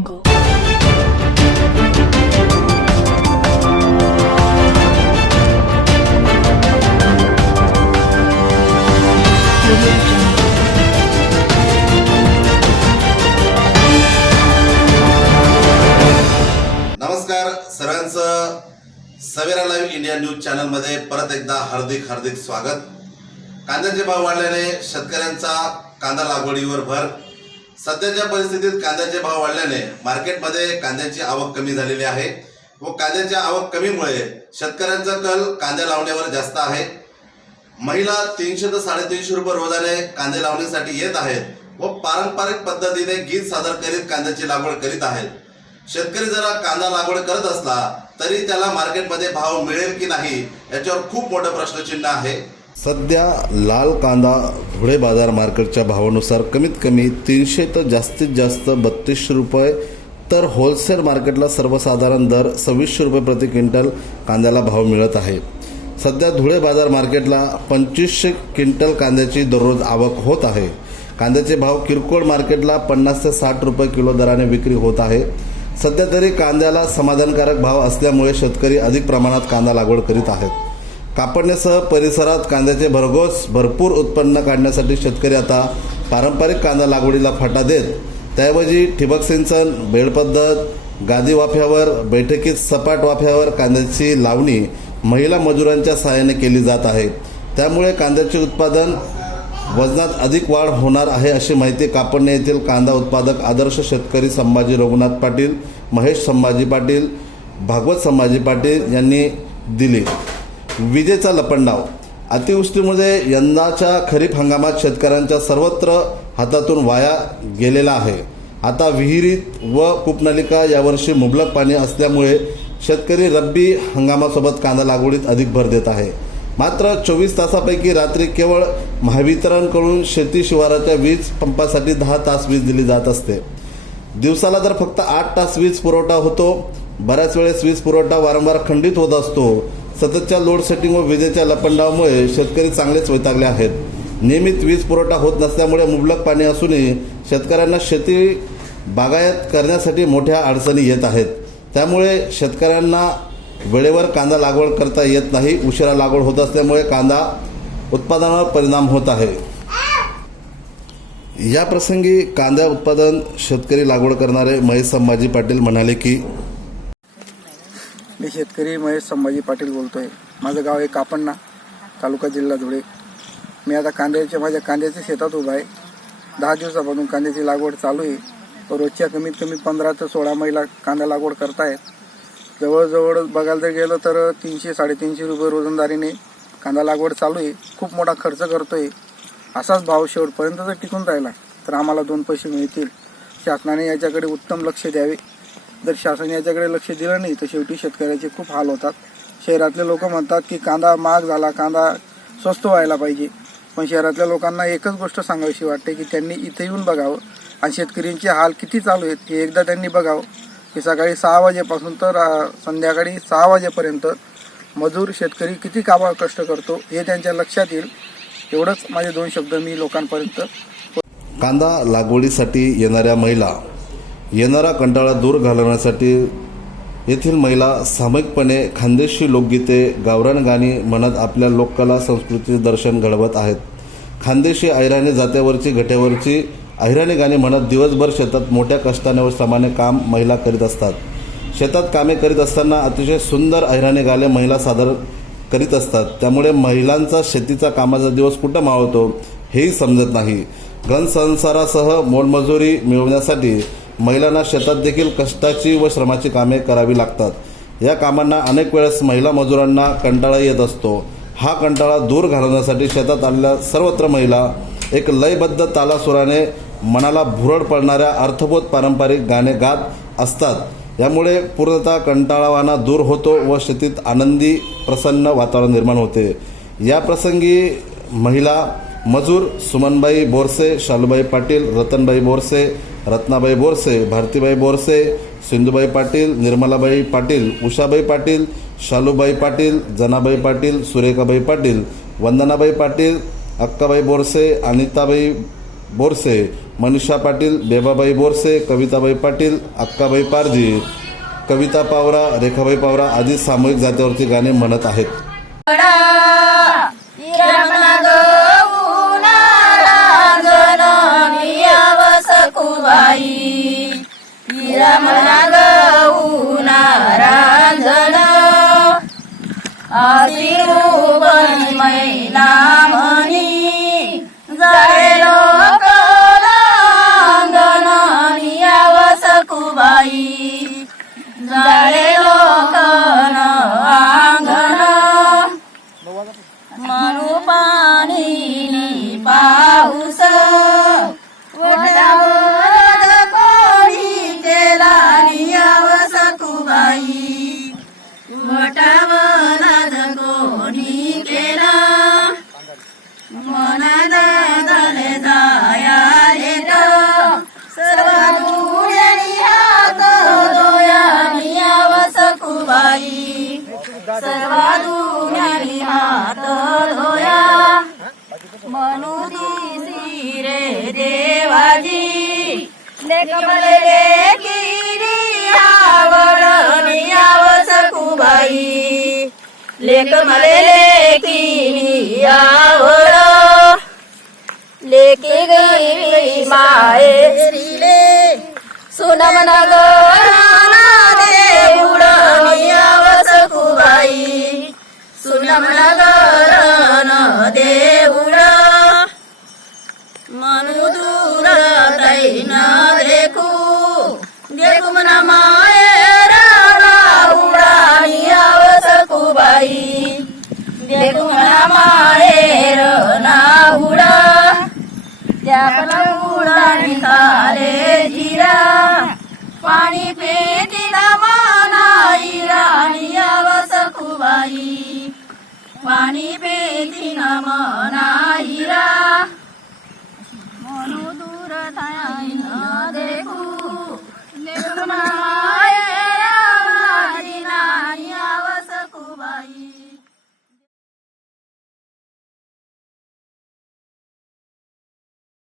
नमस्कार सर्वांचं सवेरा live India news चॅनलमध्ये परत एकदा हार्दिक हार्दिक स्वागत. कांद्याचे भाव वाढल्याने शेतकऱ्यांचा कांदा लागवडीवर भर. सध्याच्या परिस्थितीत कांद्याचे भाव वाढल्याने मार्केटमध्ये कांद्याची आवक कमी झालेली आहे व कांद्याच्या आवक कमीमुळे शेतकऱ्यांचा कल कांदे लावण्यावर जास्त आहे. महिला तीनशे ते साडेतीनशे रुपये रोजाने कांदे लावण्यासाठी येत आहेत व पारंपरिक पद्धतीने गीत सादर करीत कांद्याची लागवड करीत आहेत. शेतकरी जरा कांदा लागवड करत असला तरी त्याला मार्केटमध्ये भाव मिळेल की नाही याच्यावर खूप मोठं प्रश्नचिन्ह आहे. सध्या लाल कांदा धुळे बाजार मार्केटच्या भावानुसार कमीत कमी तीनशे तर जास्तीत जास्त बत्तीसशे रुपये तर होलसेल मार्केटला सर्वसाधारण दर सव्वीसशे रुपये प्रति क्विंटल कांद्याला भाव मिळत आहे. सध्या धुळे बाजार मार्केटला पंचवीसशे क्विंटल कांद्याची दररोज आवक होत आहे. कांद्याचे भाव किरकोळ मार्केटला पन्नास ते साठ रुपये किलो दराने विक्री होत आहे. सध्या तरी कांद्याला समाधानकारक भाव असल्यामुळे शेतकरी अधिक प्रमाणात कांदा लागवड करीत आहेत. कापडण्यासह परिसरात कांद्याचे भरघोस भरपूर उत्पन्न काढण्यासाठी शेतकरी आता पारंपरिक कांदा लागवडीला फाटा देत त्याऐवजी ठिबक सिंचन बेड पद्धत गादी वाफ्यावर बैठकीत सपाट वाफ्यावर कांद्याची लावणी महिला मजुरांच्या सहाय्याने केली जात आहे. त्यामुळे कांद्याचे उत्पादन वजनात अधिक वाढ होणार आहे अशी माहिती कापडणे येथील कांदा उत्पादक आदर्श शेतकरी संभाजी रघुनाथ पाटील महेश संभाजी पाटील भागवत संभाजी पाटील यांनी दिली. विजेचा लपंडाव. अतिवृष्टीमुळे यंदाच्या खरीप हंगामात शेतकऱ्यांच्या सर्वत्र हातातून वाया गेलेला आहे. आता विहिरीत व कूपनलिका यावर्षी मुबलक पाणी असल्यामुळे शेतकरी रब्बी हंगामासोबत कांदा लागवडीत अधिक भर देत आहे. मात्र चोवीस तासापैकी रात्री केवळ महावितरणकडून शेती शिवाराच्या वीज पंपासाठी दहा तास वीज दिली जात असते. दिवसाला तर फक्त आठ तास वीज पुरवठा होतो. बऱ्याच वेळेस वीज पुरवठा वारंवार खंडित होत असतो. सततच्या लोड सेटिंग व विजेच्या लपंडावामुळे शेतकरी चांगलेच वैतागले आहेत. नियमित वीज पुरवठा होत नसल्यामुळे मुबलक पाणी असूनही शेतकऱ्यांना शेती बागायत करण्यासाठी मोठ्या अडचणी येत आहेत. त्यामुळे शेतकऱ्यांना वेळेवर कांदा लागवड करता येत नाही उशिरा लागवड होत असल्यामुळे कांदा उत्पादनावर परिणाम होत आहे. या प्रसंगी कांदा उत्पादन शेतकरी लागवड करणारे महेश संभाजी पाटील म्हणाले की मी शेतकरी महेश संभाजी पाटील बोलतो आहे माझं गाव आहे कापण्णा तालुका जिल्हा धुळे. मी आता कांद्याच्या माझ्या कांद्याच्या शेतात उभा आहे. दहा दिवसापासून कांद्याची लागवड चालू आहे. रोजच्या कमीत कमी पंधरा ते सोळा महिला कांदा लागवड करतायत. जवळजवळ बघायला जर गेलं तर तीनशे साडेतीनशे रुपये रोजंदारीने कांदा लागवड चालू आहे. खूप मोठा खर्च करतो आहे असाच भाव शेवटपर्यंत जर टिकून राहिला तर आम्हाला दोन पैसे मिळतील. शासनाने याच्याकडे उत्तम लक्ष द्यावे. जर शासन याच्याकडे लक्ष दिलं नाही तर शेवटी शेतकऱ्याचे खूप हाल होतात. शहरातले लोक म्हणतात की कांदा महाग झाला कांदा स्वस्त व्हायला पाहिजे. पण शहरातल्या लोकांना एकच गोष्ट सांगावीशी वाटते की त्यांनी इथे येऊन बघावं. आणि शेतकऱ्यांचे हाल किती चालू आहेत हे एकदा त्यांनी बघावं. की सकाळी सहा वाजेपासून तर संध्याकाळी सहा वाजेपर्यंत मजूर शेतकरी किती कामा कष्ट करतो हे त्यांच्या लक्षात येईल. एवढंच माझे दोन शब्द मी लोकांपर्यंत कांदा लागवडीसाठी येणाऱ्या महिला येणारा कंटाळा दूर घालवण्यासाठी येथील महिला सामूहिकपणे खानदेशी लोकगीते गावरान गाणी म्हणत आपल्या लोककला संस्कृतीचे दर्शन घडवत आहेत. खानदेशी अहिराणी जात्यावरची घट्यावरची अहिराणी गाणी म्हणत दिवसभर शेतात मोठ्या कष्टाने व श्रमाने काम महिला करीत असतात. शेतात कामे करीत असताना अतिशय सुंदर अहिराणी गाले महिला सादर करीत असतात. त्यामुळे महिलांचा शेतीचा कामाचा दिवस कुठं मावतो हेही समजत नाही. घनसंसारासह मोलमजुरी मिळवण्यासाठी महिलांना शेतात देखील कष्टाची व श्रमाची कामे करावी लागतात. या कामांना अनेक वेळेस महिला मजुरांना कंटाळा येत असतो. हा कंटाळा दूर घालवण्यासाठी शेतात आलेल्या सर्वत्र महिला एक लयबद्ध तालासुराने मनाला भुरळ पडणाऱ्या अर्थबोध पारंपरिक गाणे गात असतात. यामुळे पूर्णतः कंटाळावाना दूर होतो व शेतीत आनंदी प्रसन्न वातावरण निर्माण होते. या प्रसंगी महिला मजूर सुमनबाई बोरसे शालूबाई पाटील रतनबाई बोरसे रत्नाबाई बोरसे भारतीबाई बोरसे सिंधुबाई पाटील निर्मलाबाई पाटील उषाबाई पाटील शालूबाई पाटील जनाबाई पाटील सुरेखाबाई पाटील वंदनाबाई पाटील अक्काबाई बोरसे अनिताबाई बोरसे मनीषा पाटील बेबाबाई बोरसे कविताबाई पाटील अक्काबाई पारजी कविता पावरा रेखाबाई पावरा आदी सामूहिक जात्यावरती गाणे म्हणत आहेत. मैना म्हणी जायलो सर्व दुर्यानी हात धोया. म्हणू दिसी रे देवाजी. लेख मले लेकिरी आवड यावस कुबाई. लेख मले आवड. लेकी गई माये सुनमन सुनमन गरण देऊळ मनु दूर तैन देखू देखू मना मायेर उडाणी आवस कुबाई देखू मना मायेर ना उडा त्या उडाणी खाले जिरा पाणी पेती मना इराणी आवस कुबाई पाणी पेती मना इरा मनु दूर थाय न देखू देखू ना